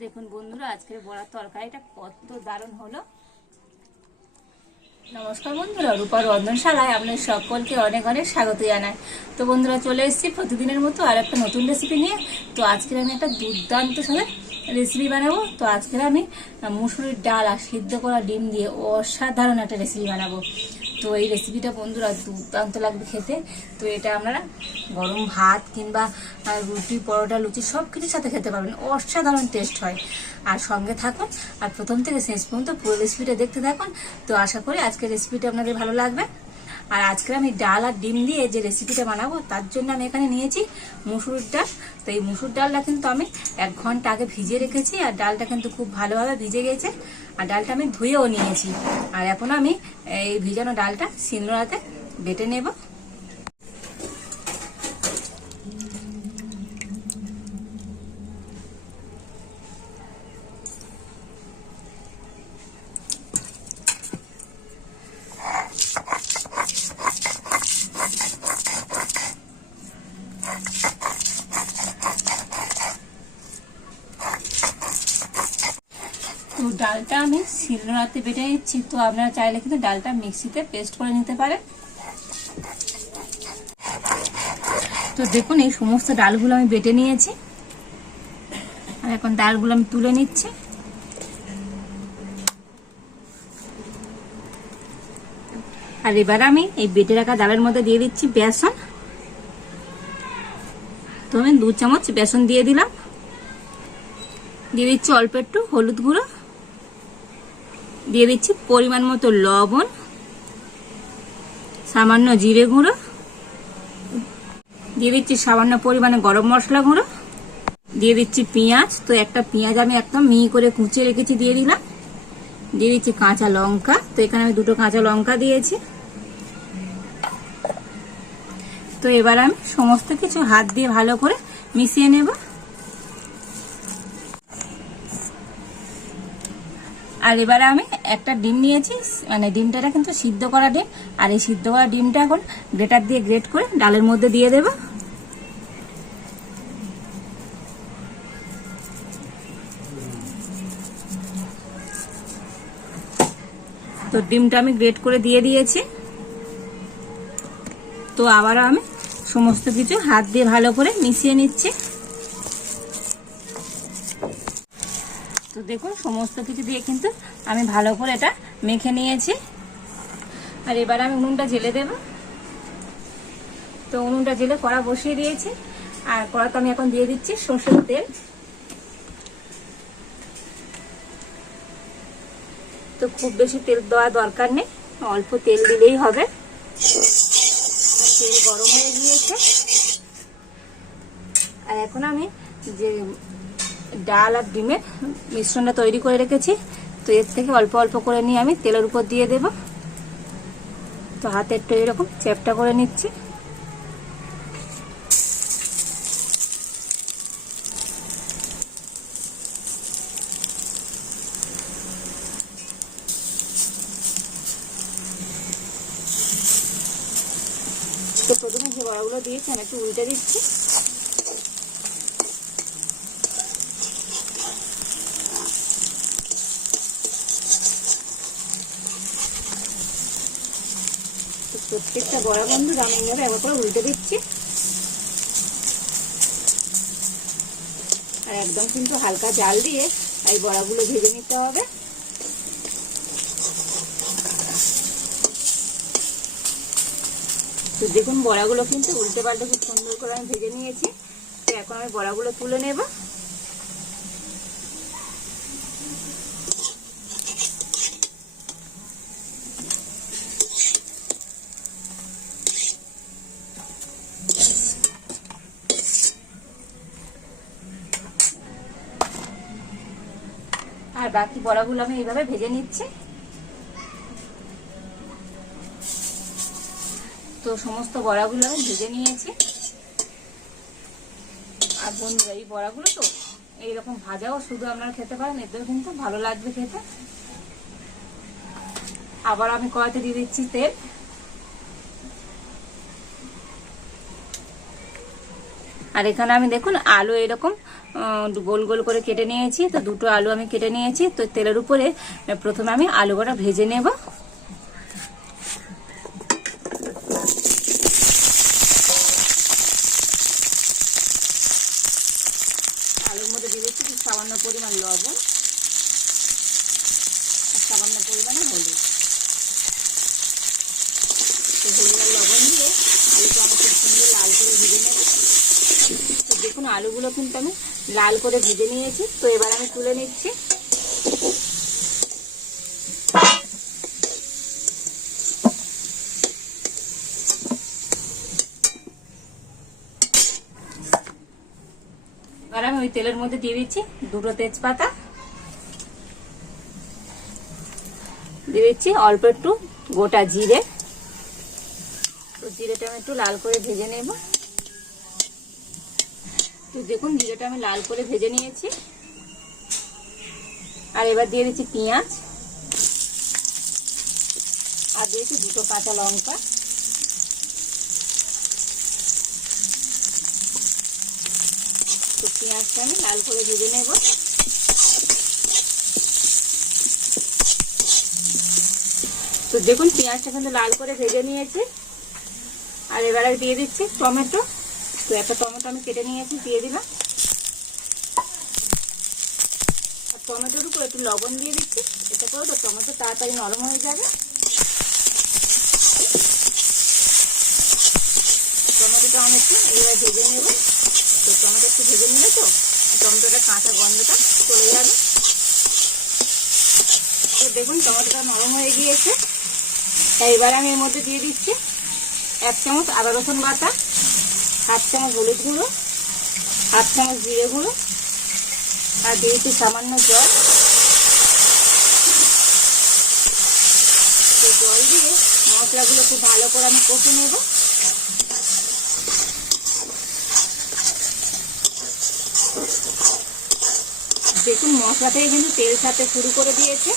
দেখুন বন্ধুরা, আজকের বড়ার তরকারিটা কত দারুণ হলো। নমস্কার বন্ধুরা রূপার রন্ধনশালায় আপনাদের সকলকে অনেক অনেক স্বাগত জানাই। তো বন্ধুরা, চলে এসেছি প্রতিদিনের মতো আর একটা নতুন রেসিপি নিয়ে। তো আজকের আমি একটা দুর্দান্ত সাথে রেসিপি বানাবো। তো আজকের আমি মুসুরির ডাল আর সিদ্ধ করা ডিম দিয়ে অসাধারণ একটা রেসিপি বানাবো। তো এই রেসিপিটা বন্ধুরা দুর্দান্ত লাগবে খেতে। তো এটা আপনারা গরম ভাত কিংবা রুটি, পরোটা, লুচি সব কিছুর সাথে খেতে পারবেন। অসাধারণ টেস্ট হয়। আর সঙ্গে থাকুন। আর প্রথম থেকে শেষ পর্যন্ত পুরো রেসিপিটা দেখতে থাকুন। তো আশা করি আজকের রেসিপিটা আপনাদের ভালো লাগবে। আর আজকে আমি ডাল আর ডিম দিয়ে যে রেসিপিটা বানাবো, তার জন্য আমি এখানে নিয়েছি মুসুর ডাল। তো এই মুসুর ডালটা কিন্তু আমি এক ঘণ্টা আগে ভিজিয়ে রেখেছি। আর ডালটা কিন্তু খুব ভালোভাবে ভিজে গেছে। আর ডালটা আমি ধুয়েও নিয়েছি। আর এখন আমি এই ভিজানো ডালটা সিন্দুরাতে বেটে নেব। তো ডালটা আমি শিলনোড়াতে বেটে নিচ্ছি, তো আপনারা চাইলে কিন্তু ডালটা মিক্সিতে পেস্ট করে নিতে পারেন। তো দেখুন, এই সমস্ত ডালগুলো আমি বেটে নিয়েছি। আর এখন ডালগুলো আমি তুলে নিচ্ছি। আর এবার আমি এই বেটে রাখা ডালের মধ্যে দিয়ে দিচ্ছি বেসন। তো আমি দু চামচ বেসন দিয়ে দিলাম। দিয়ে দিচ্ছি অল্প একটু হলুদ গুঁড়ো। দিয়ে দিচ্ছি পরিমাণ মতো লবণ, সামান্য জিরে গুঁড়ো, দিয়ে দিচ্ছি সামান্য পরিমাণে গরম মশলা গুঁড়ো, দিয়ে দিচ্ছি পেঁয়াজ। তো একটা পেঁয়াজ আমি একদম মিহি করে কুচিয়ে রেখেছি, দিয়ে দিলাম। দিয়ে দিচ্ছি কাঁচা লঙ্কা। তো এখানে আমি দুটো কাঁচা লঙ্কা দিয়েছি। তো এবার আমি সমস্ত কিছু হাত দিয়ে ভালো করে মিশিয়ে নেব। আর এবারে আমি একটা ডিম নিয়েছি মানে ডিমটা কিন্তু সিদ্ধ করা ডিম, আর এই সিদ্ধ করা ডিমটা এখন গ্রেটার দিয়ে গ্রেট করে ডালের মধ্যে দিয়ে দেব। তো ডিমটা আমি গ্রেট করে দিয়ে দিয়েছি। তো আবার আমি সমস্ত কিছু হাত দিয়ে ভালো করে মিশিয়ে নিচ্ছি। দেখুন, সমস্ত কিছু দিয়ে কিন্তু আমি ভালো করে এটা মেখে নিয়েছি। আর এবার আমি উনুনটা জেলে দেব। তো উনুনটা জেলে কড়া বসিয়ে দিয়েছি। আর কড়াতে আমি এখন দিয়ে দিচ্ছি সর্ষের তেল। তো খুব বেশি তেল দেওয়া দরকার নেই, অল্প তেল দিলেই হবে। তেল গরম হয়ে গিয়েছে। আর এখন আমি যে ডাল আর ডিমের মিশ্রণটা তৈরি করে রেখেছি। তো এর থেকে অল্প অল্প করে নিয়ে আমি তেলের উপর দিয়ে দেব। তো হাতে একটু এরকম চ্যাপটা করে নিচ্ছি। তো প্রথমে যে বড়াগুলো দিয়েছি, আমি একটু উল্টে দিচ্ছি তো প্রত্যেকটা বড়া বন্ধু আমি এইভাবে একবার করে উল্টে দিচ্ছি। আর একদম কিন্তু হালকা জাল দিয়ে এই বড়াগুলো ভেজে নিতে হবে। তো দেখুন, বড়াগুলো কিন্তু উল্টে পাল্টে খুব সুন্দর করে আমি ভেজে নিয়েছি। তো এখন আমি বড়াগুলো তুলে নেব। বাকি বড়াগুলো আমি এইভাবে ভেজে নিচ্ছি। তো সমস্ত বড়াগুলো আমি ভেজে নিয়েছি। আর বন্ধুরা, এই বড়াগুলো তো এইরকম ভাজাও শুধু আপনারা খেতে পারেন, এতেও কিন্তু ভালো লাগবে খেতে। আবার আমি কড়াতে দিয়ে দিচ্ছি তেল। আর এখানে আমি দেখুন, আলু এরকম গোল গোল করে কেটে নিয়েছি। তো দুটো আলু আমি কেটে নিয়েছি। তো তেলের উপরে প্রথমে আমি আলু কটা ভেজে নেব। আলুর মধ্যে দিয়ে দিচ্ছি খুব সামান্য পরিমাণ লবণ আর সামান্য পরিমাণে হলুদ। তো হলুদ আর লবণ দিয়ে আলুটা আমি খুব সুন্দর লাল করে ভেজে নেব তো দেখুন, আলুগুলো কিন্তু আমি লাল করে ভেজে নিয়েছি। তো এবার আমি তুলে নিচ্ছি। এবার আমি ওই তেলের মধ্যে দিয়ে দিচ্ছি দুটো তেজপাতা। দিয়ে দিচ্ছি অল্প একটু গোটা জিরে। তো জিরেটা আমি একটু লাল করে ভেজে নেব। তো দেখুন জিরেটা আমি লাল করে ভেজে নিয়েছি। আর এবার দিয়ে দিচ্ছি পেঁয়াজ। আর দিয়েছি দুটো কাঁচা লঙ্কা। তো পেঁয়াজটা আমি লাল করে ভেজে নেব। তো দেখুন পেঁয়াজটা কিন্তু লাল করে ভেজে নিয়েছি। আর এবারে দিয়ে দিচ্ছি টমেটো। তো একটা টমেটো আমি কেটে নিয়েছি, দিয়ে দিলাম। আর টমেটোর উপর একটু লবণ দিয়ে দিচ্ছি। এটা করে তো টমেটো তাড়াতাড়ি নরম হয়ে যাবে। টমেটোটা একটু এবার ভেজে নেব। তো টমেটো একটু ভেজে নিলে তো টমেটোটা কাঁচা গন্ধটা চলে যাবে। তো দেখুন, টমেটোটা নরম হয়ে গিয়েছে। এবার আমি এর মধ্যে দিয়ে দিচ্ছি এক চামচ আদা রসুন বাটা। হাফ চামচ হলুদ গুঁড়ো হাফ চামচ জিরে গুঁড়ো, আর দিয়েছি সামান্য জল। জল দিয়ে মশলাগুলো খুব ভালো করে আমি কষে নেব। দেখুন মশলা থেকে কিন্তু তেল ছাড়তে শুরু করে দিয়েছে।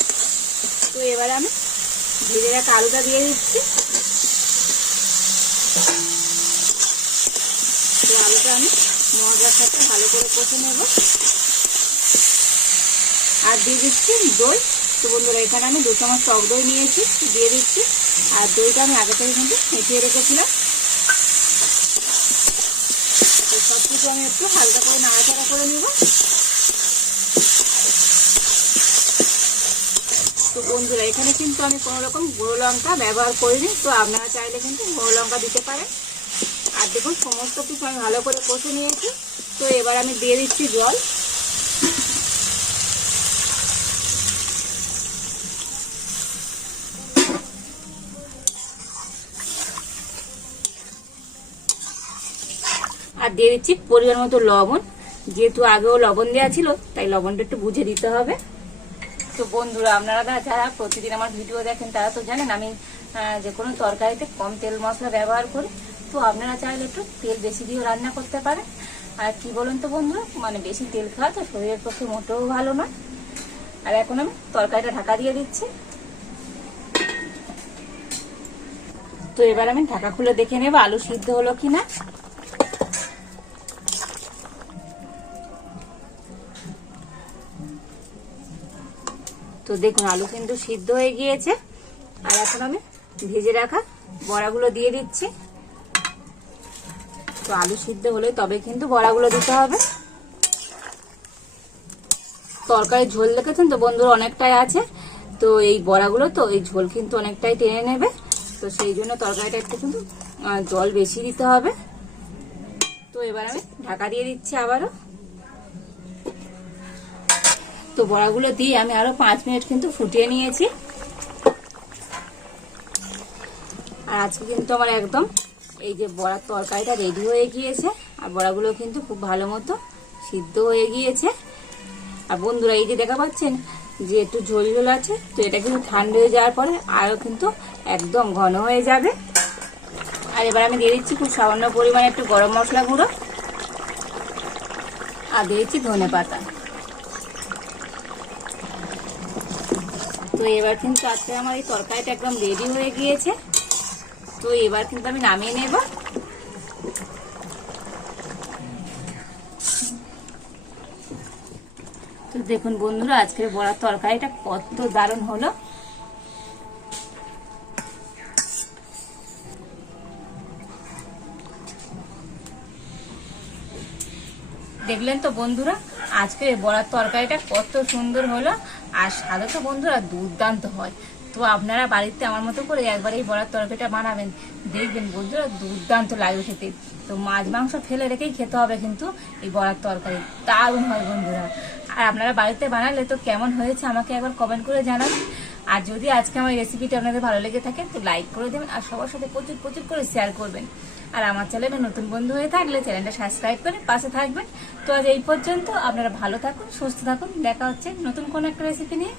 তো এবার আমি ভেজে রাখা আলুটা দিয়ে দিচ্ছি। তো আলুটা আমি মশলার সাথে ভালো করে কষে নেব। আর দিয়ে দিচ্ছি দই। তো বন্ধুরা, এখানে আমি দু চামচ টক দই নিয়েছি, দিয়ে দিচ্ছি। আর দইটা আমি আগে থেকে কিন্তু মিশিয়ে রেখেছিলাম। সব কিছু আমি একটু হালকা করে নাড়াচাড়া করে নেব। তো বন্ধুরা, এখানে কিন্তু আমি কোনো রকম গুঁড়ো লঙ্কা ব্যবহার করিনি। তো আপনারা চাইলে কিন্তু গুঁড়ো লঙ্কা দিতে পারেন। আর দেখুন, সমস্ত কিছু আমি ভালো করে কষে নিয়েছি। তো এবার আমি দিয়ে দিচ্ছি জল। আর দিয়ে দিচ্ছি পরিমাণ মতো লবণ। যেহেতু আগেও লবণ দেওয়া ছিল, তাই লবণটা একটু বুঝে দিতে হবে। তো বন্ধুরা, আপনারা যারা প্রতিদিন আমার ভিডিও দেখেন, তারা তো জানেন আমি যে কোনো তরকারিতে কম তেল মশলা ব্যবহার করি। তো আপনারা চাইলে একটু তেল বেশি দিয়েও রান্না করতে পারেন। আর কি বলুন তো বন্ধুরা মানে বেশি তেল খাওয়া তো শরীরের পক্ষে মোটেও ভালো নয়। আর এখন আমি তরকারিটা ঢাকা দিয়ে দিচ্ছি। তো এবার আমি ঢাকা খুলে দেখে নেব আলু সিদ্ধ হলো কিনা। তো দেখুন, আলু কিন্তু সিদ্ধ হয়ে গিয়েছে। আর এখন আমি ভেজে রাখা বড়াগুলো দিয়ে দিচ্ছি। তো আলু সিদ্ধ হলে তবে কিন্তু বড়াগুলো দিতে হবে। তরকারি ঝোল দেখেছেন তো? বন্ধুরা অনেকটাই আছে। তো এই বড়াগুলো তো, এই ঝোল কিন্তু অনেকটাই টেনে নেবে। তো সেই জন্য তরকারিটা একটু কিন্তু জল বেশি দিতে হবে। তো এবার আমি ঢাকা দিয়ে দিচ্ছি আবারও। তো বড়াগুলো দিয়ে আমি আরও পাঁচ মিনিট কিন্তু ফুটিয়ে নিয়েছি। আর আজকে কিন্তু আমার একদম এই যে বড়ার তরকারিটা রেডি হয়ে গিয়েছে, আর বড়াগুলো কিন্তু খুব ভালো মতো সিদ্ধ হয়ে গিয়েছে। আর বন্ধুরা, এই যে দেখা পাচ্ছেন যে একটু ঝোল ঝোল আছে, তো এটা কিন্তু ঠান্ডা হয়ে যাওয়ার পরে আরও কিন্তু একদম ঘন হয়ে যাবে। আর এবার আমি দিয়ে দিচ্ছি খুব সামান্য পরিমাণে একটু গরম মশলা গুঁড়ো। আর দিয়ে দিচ্ছি ধনে পাতা। তো এবার কিন্তু আজকে আমার এই তরকারিটা একদম রেডি হয়ে গিয়েছে। তো এবার কিন্তু আমি নামিয়ে নেব। তো দেখুন বন্ধুরা, আজকের বড়ার তরকারিটা কত দারুণ হলো। দেখলেন তো বন্ধুরা আজকে বড়ার তরকারিটা কত সুন্দর হলো। আর সাদা তো বন্ধুরা দুর্দান্ত হয়। তো আপনারা বাড়িতে আমার মতো করে একবার এই বড়ার তরকারিটা বানাবেন। দেখবেন বন্ধুরা, দুর্দান্ত লাগবে খেতে। তো মাছ, মাংস ফেলে রেখেই খেতে হবে কিন্তু এই বড়ার তরকারি। দারুণ হয় বন্ধুরা। আর আপনারা বাড়িতে বানালে তো কেমন হয়েছে আমাকে একবার কমেন্ট করে জানাবেন আর যদি আজকে আমার রেসিপিটা আপনাদের ভালো লেগে থাকে, তো লাইক করে দেবেন আর সবার সাথে প্রচুর প্রচুর করে শেয়ার করবেন। আর আমার চ্যানেলে নতুন বন্ধু হয়ে থাকলে চ্যানেলটা সাবস্ক্রাইব করে পাশে থাকবেন। তো আজ এই পর্যন্ত, আপনারা ভালো থাকুন, সুস্থ থাকুন। দেখা হচ্ছে নতুন কোন একটা রেসিপি নিয়ে।